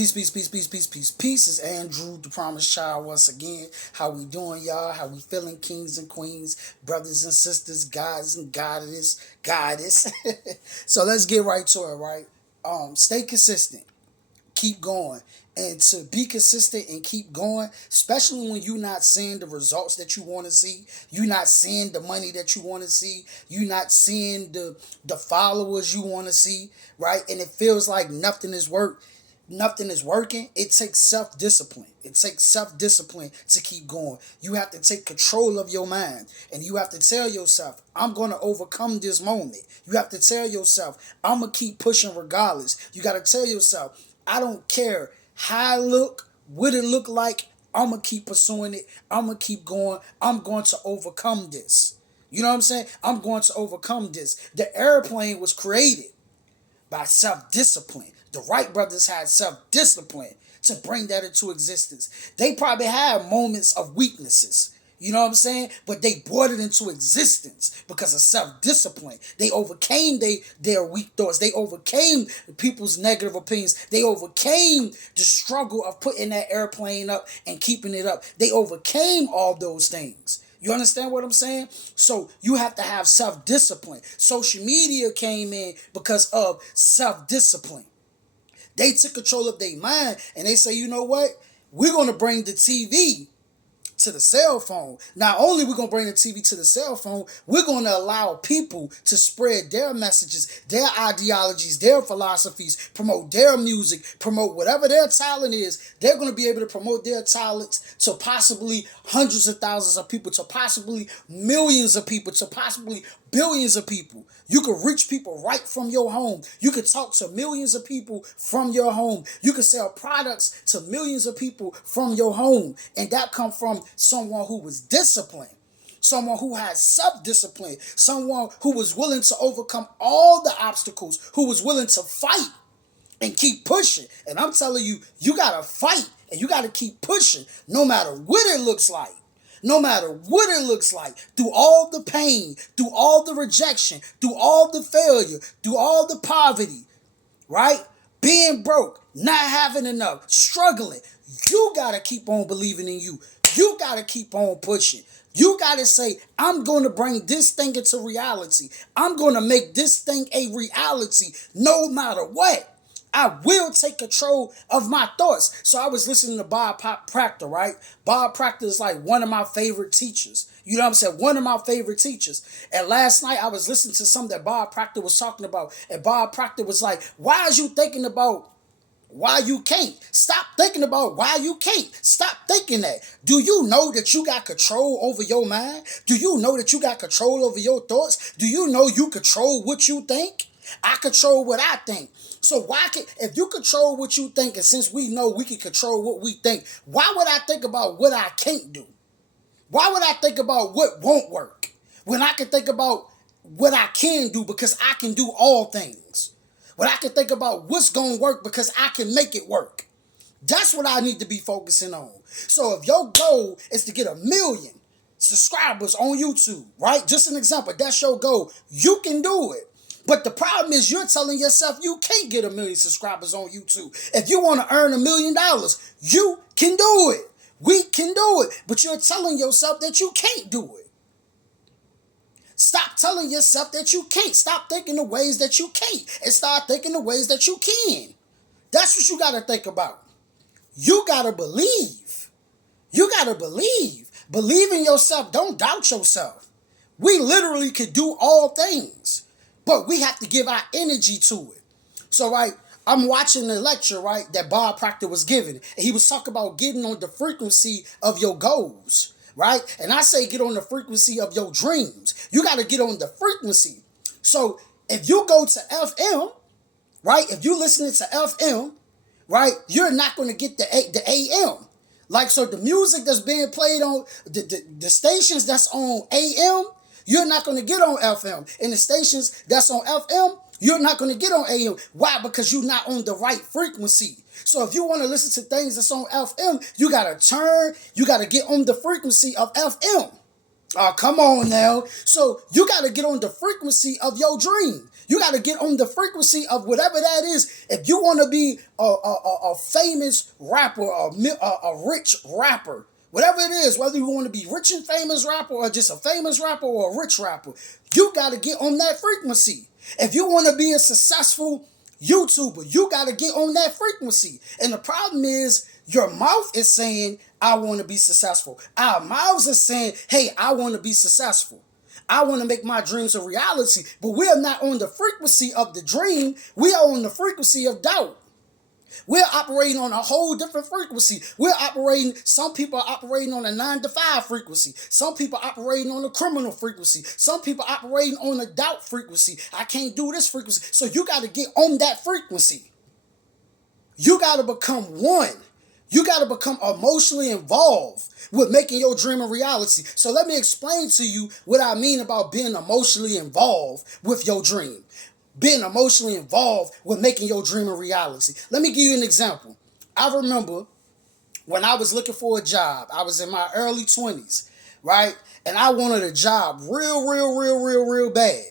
Peace, peace, peace, peace, peace, peace, peace. It's Andrew, the Promised Child, once again. How we doing, y'all? How we feeling, kings and queens, brothers and sisters, gods and goddess. So let's get right to it, right? Stay consistent. Keep going. And to be consistent and keep going, especially when you're not seeing the results that you want to see, you're not seeing the money that you want to see, you're not seeing the followers you want to see, right? And it feels like nothing is working. It takes self-discipline. It takes self-discipline to keep going. You have to take control of your mind. And you have to tell yourself, I'm going to overcome this moment. You have to tell yourself, I'm going to keep pushing regardless. You got to tell yourself, I don't care how I look, what it look like, I'm going to keep pursuing it. I'm going to keep going. I'm going to overcome this. You know what I'm saying? I'm going to overcome this. The airplane was created by self-discipline. The Wright brothers had self-discipline to bring that into existence. They probably had moments of weaknesses, you know what I'm saying? But they brought it into existence because of self-discipline. They overcame their weak thoughts. They overcame people's negative opinions. They overcame the struggle of putting that airplane up and keeping it up. They overcame all those things. You understand what I'm saying? So you have to have self-discipline. Social media came in because of self-discipline. They took control of their mind and they say, you know what? We're going to bring the TV to the cell phone. Not only we're going to bring the TV to the cell phone, we're going to allow people to spread their messages, their ideologies, their philosophies, promote their music, promote whatever their talent is. They're going to be able to promote their talents to possibly hundreds of thousands of people, to possibly millions of people, to possibly billions of people. You can reach people right from your home. You can talk to millions of people from your home. You can sell products to millions of people from your home. And that comes from someone who was disciplined. Someone who had self-discipline. Someone who was willing to overcome all the obstacles. Who was willing to fight and keep pushing. And I'm telling you, you got to fight and you got to keep pushing no matter what it looks like. No matter what it looks like, through all the pain, through all the rejection, through all the failure, through all the poverty, right? Being broke, not having enough, struggling. You got to keep on believing in you. You got to keep on pushing. You got to say, I'm going to bring this thing into reality. I'm going to make this thing a reality no matter what. I will take control of my thoughts. So I was listening to Bob Proctor, right? Bob Proctor is like one of my favorite teachers. You know what I'm saying? One of my favorite teachers. And last night I was listening to something that Bob Proctor was talking about. And Bob Proctor was like, why is you thinking about why you can't? Stop thinking about why you can't. Stop thinking that. Do you know that you got control over your mind? Do you know that you got control over your thoughts? Do you know you control what you think? I control what I think. So if you control what you think, and since we know we can control what we think, why would I think about what I can't do? Why would I think about what won't work when I can think about what I can do because I can do all things? When I can think about what's going to work because I can make it work. That's what I need to be focusing on. So if your goal is to get 1 million subscribers on YouTube, right? Just an example, that's your goal. You can do it. But the problem is you're telling yourself you can't get 1 million subscribers on YouTube. If you want to earn $1 million, you can do it. We can do it. But you're telling yourself that you can't do it. Stop telling yourself that you can't. Stop thinking the ways that you can't and start thinking the ways that you can. That's what you got to think about. You got to believe. You got to believe. Believe in yourself. Don't doubt yourself. We literally can do all things, but we have to give our energy to it. So, right, I'm watching the lecture, right, that Bob Proctor was giving. And he was talking about getting on the frequency of your goals. Right? And I say get on the frequency of your dreams. You got to get on the frequency. So if you go to FM, right? If you listening to FM, right? You're not going to get the AM. Like, so the music that's being played on the stations that's on AM, you're not going to get on FM. And the stations that's on FM, you're not going to get on AM. Why? Because you're not on the right frequency. So if you want to listen to things that's on FM, you got to get on the frequency of FM. Oh, come on now. So you got to get on the frequency of your dream. You got to get on the frequency of whatever that is. If you want to be a famous rapper, a rich rapper, whatever it is, whether you want to be rich and famous rapper or just a famous rapper or a rich rapper, you got to get on that frequency. If you want to be a successful YouTuber, you got to get on that frequency. And the problem is your mouth is saying, I want to be successful. Our mouths are saying, hey, I want to be successful. I want to make my dreams a reality. But we are not on the frequency of the dream. We are on the frequency of doubt. We're operating on a whole different frequency. Some people are operating on a 9 to 5 frequency. Some people are operating on a criminal frequency. Some people are operating on a doubt frequency. I can't do this frequency. So you got to get on that frequency. You got to become one. You got to become emotionally involved with making your dream a reality. So let me explain to you what I mean about being emotionally involved with your dream. Being emotionally involved with making your dream a reality. Let me give you an example. I remember when I was looking for a job. I was in my early 20s, right? And I wanted a job real bad.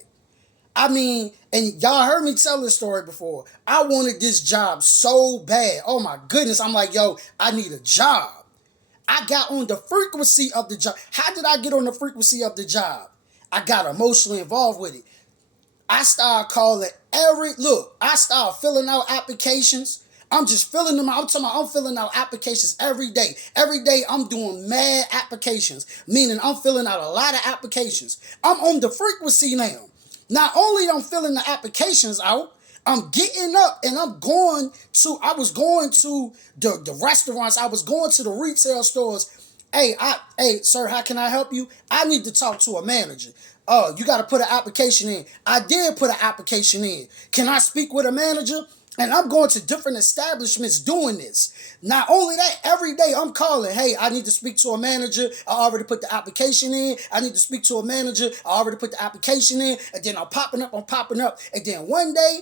I mean, and y'all heard me tell this story before. I wanted this job so bad. Oh my goodness. I'm like, yo, I need a job. I got on the frequency of the job. How did I get on the frequency of the job? I got emotionally involved with it. I started calling I started filling out applications. I'm just filling them out. I'm filling out applications every day. Every day I'm doing mad applications, meaning I'm filling out a lot of applications. I'm on the frequency now. Not only am I filling the applications out, I'm getting up and I was going to the restaurants. I was going to the retail stores. Hey, sir, how can I help you? I need to talk to a manager. Oh, you got to put an application in. I did put an application in. Can I speak with a manager? And I'm going to different establishments doing this. Not only that, every day I'm calling, hey, I need to speak to a manager. I already put the application in. I need to speak to a manager. I already put the application in. And then I'm popping up. And then one day,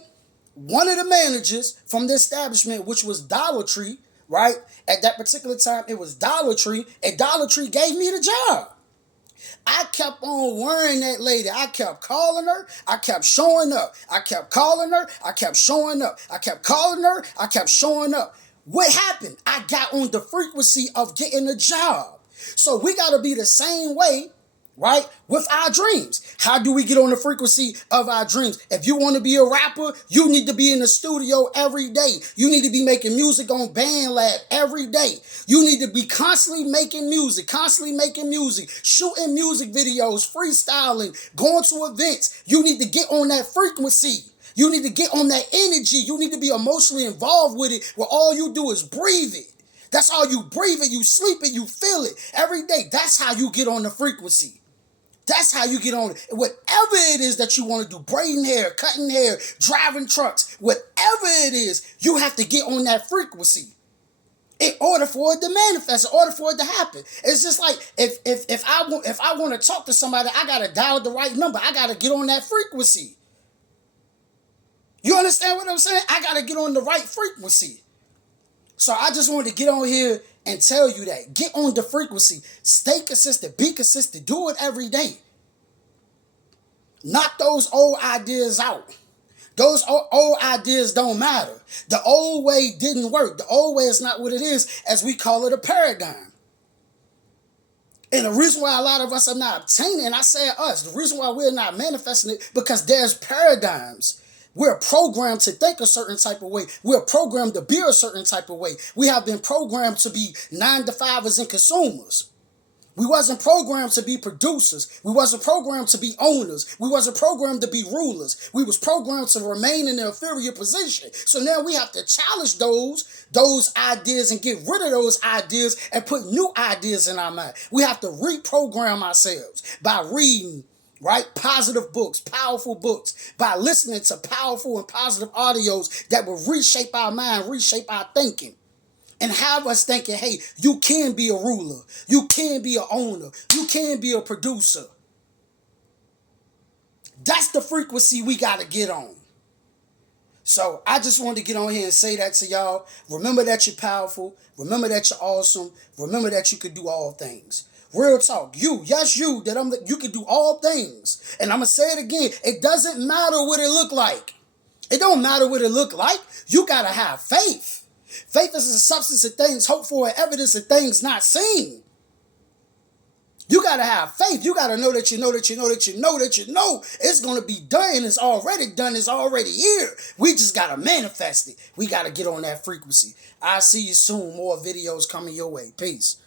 one of the managers from the establishment, which was Dollar Tree, right? At that particular time, it was Dollar Tree. And Dollar Tree gave me the job. I kept on worrying that lady. I kept calling her. I kept showing up. I kept calling her. I kept showing up. I kept calling her. I kept showing up. What happened? I got on the frequency of getting a job. So we got to be the same way, right, with our dreams. How do we get on the frequency of our dreams? If you want to be a rapper, you need to be in the studio every day. You need to be making music on BandLab every day. You need to be constantly making music, shooting music videos, freestyling, going to events. You need to get on that frequency. You need to get on that energy. You need to be emotionally involved with it, where all you do is breathe it. That's all you breathe it, you sleep it, you feel it every day. That's how you get on the frequency. That's how you get on it. Whatever it is that you want to do, braiding hair, cutting hair, driving trucks, whatever it is, you have to get on that frequency in order for it to manifest, in order for it to happen. It's just like if I want to talk to somebody, I gotta dial the right number. I gotta get on that frequency. You understand what I'm saying? I gotta get on the right frequency. So I just wanted to get on here and tell you that. Get on the frequency. Stay consistent. Be consistent. Do it every day. Knock those old ideas out. Those old ideas don't matter. The old way didn't work. The old way is not what it is, as we call it a paradigm. And the reason why a lot of us are not obtaining, and I say us, the reason why we're not manifesting it, because there's paradigms. We're programmed to think a certain type of way. We're programmed to be a certain type of way. We have been programmed to be 9 to 5ers and consumers. We wasn't programmed to be producers. We wasn't programmed to be owners. We wasn't programmed to be rulers. We was programmed to remain in an inferior position. So now we have to challenge those ideas and get rid of those ideas and put new ideas in our mind. We have to reprogram ourselves by reading, right? Positive books, powerful books, by listening to powerful and positive audios that will reshape our mind, reshape our thinking, and have us thinking, hey, you can be a ruler, you can be an owner, you can be a producer. That's the frequency we got to get on. So I just wanted to get on here and say that to y'all. Remember that you're powerful. Remember that you're awesome. Remember that you can do all things. Real talk. You, yes, you, you can do all things. And I'm going to say it again. It doesn't matter what it look like. It don't matter what it look like. You got to have faith. Faith is the substance of things hoped for and evidence of things not seen. You got to have faith. You got to know that you know that you know that you know that you know it's going to be done. It's already done. It's already here. We just got to manifest it. We got to get on that frequency. I'll see you soon. More videos coming your way. Peace.